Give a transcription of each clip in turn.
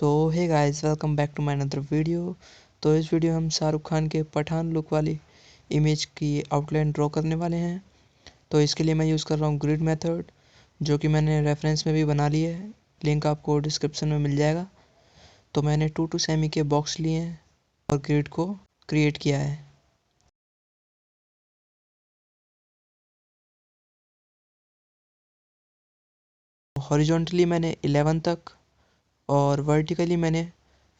So hey guys, welcome back to my another video. तो इस video हम शाहरुख खान के पठान लुक वाली इमेज की आउटलाइन ड्रॉ करने वाले हैं। तो इसके लिए मैं यूज़ कर रहा हूँ ग्रिड मेथड, जो कि मैंने रेफरेंस में भी बना ली है। लिंक आपको डिस्क्रिप्शन में मिल जाएगा। तो मैंने 2 सेमी के बॉक्स लिए हैं और ग्रिड को क्रिएट किया है। हॉरिजॉन्टली मैंने 11 तक और वर्टिकली मैंने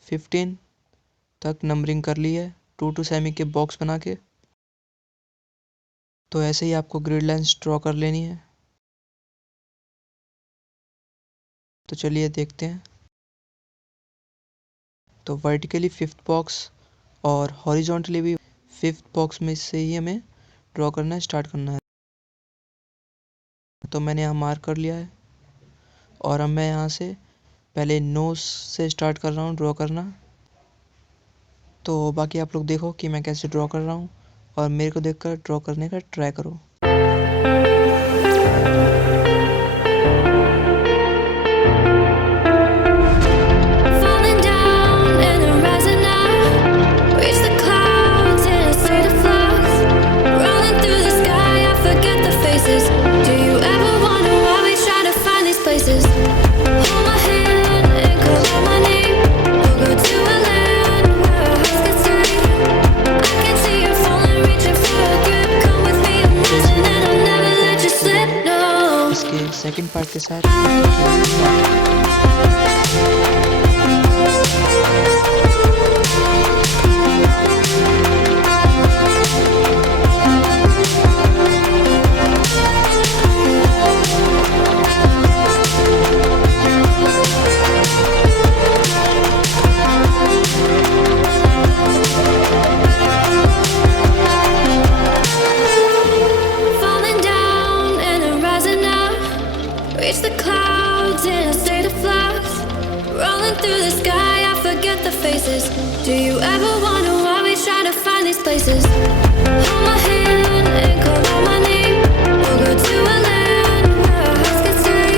15 तक नंबरिंग कर ली है 2 सेमी के बॉक्स बना के। तो ऐसे ही आपको ग्रिड लाइन्स ड्रॉ कर लेनी है। तो चलिए देखते हैं। तो वर्टिकली 5th बॉक्स और हॉरिजॉन्टली भी 5th बॉक्स में से ही हमें ड्रॉ करना स्टार्ट करना है। तो मैंने यहाँ मार्क कर लिया है और अब मैं यहाँ से पहले नोज से स्टार्ट कर रहा हूँ ड्रॉ करना। तो बाकी आप लोग देखो कि मैं कैसे ड्रॉ कर रहा हूँ और मेरे को देखकर ड्रॉ करने का ट्राई करो। सेकंड पार्ट के साथ reach the clouds in a state of flux, rolling through the sky. I forget the faces. Do you ever wonder why we try to find these places? Hold my hand and call out my name. We'll go to a land where our hearts can stay.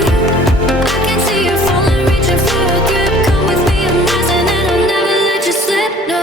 I can see you falling, reaching for a grip. Come with me, I'm rising and I'll never let you slip. No.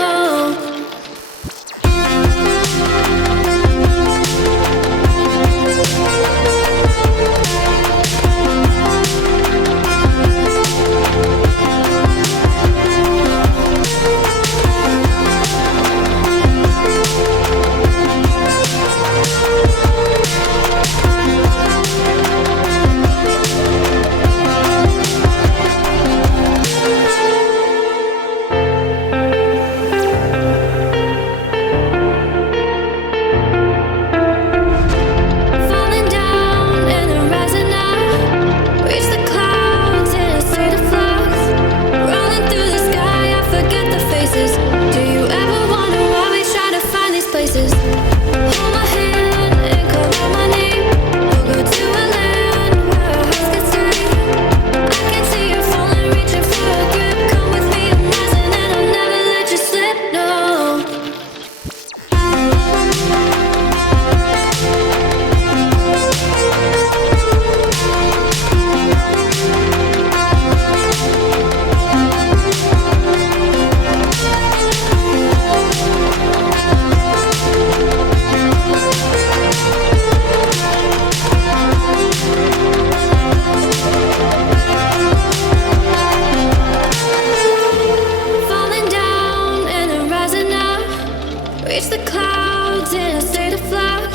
Reach the clouds in a state of flux,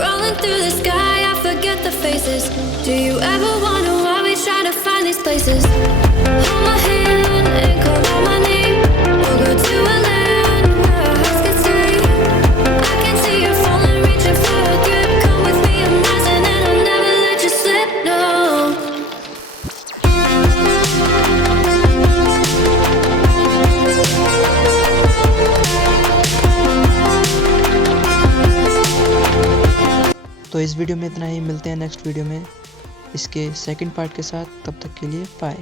rolling through the sky. I forget the faces. Do you ever wonder why we try to find these places? Hold my hand and call out my name. We'll go to a land where our hearts can stay. I can see you falling, reaching for a grip. Come with me, I'm rising and I'll never let you slip. No. तो इस वीडियो में इतना ही। मिलते हैं next video में इसके second part के साथ। तब तक के लिए बाय।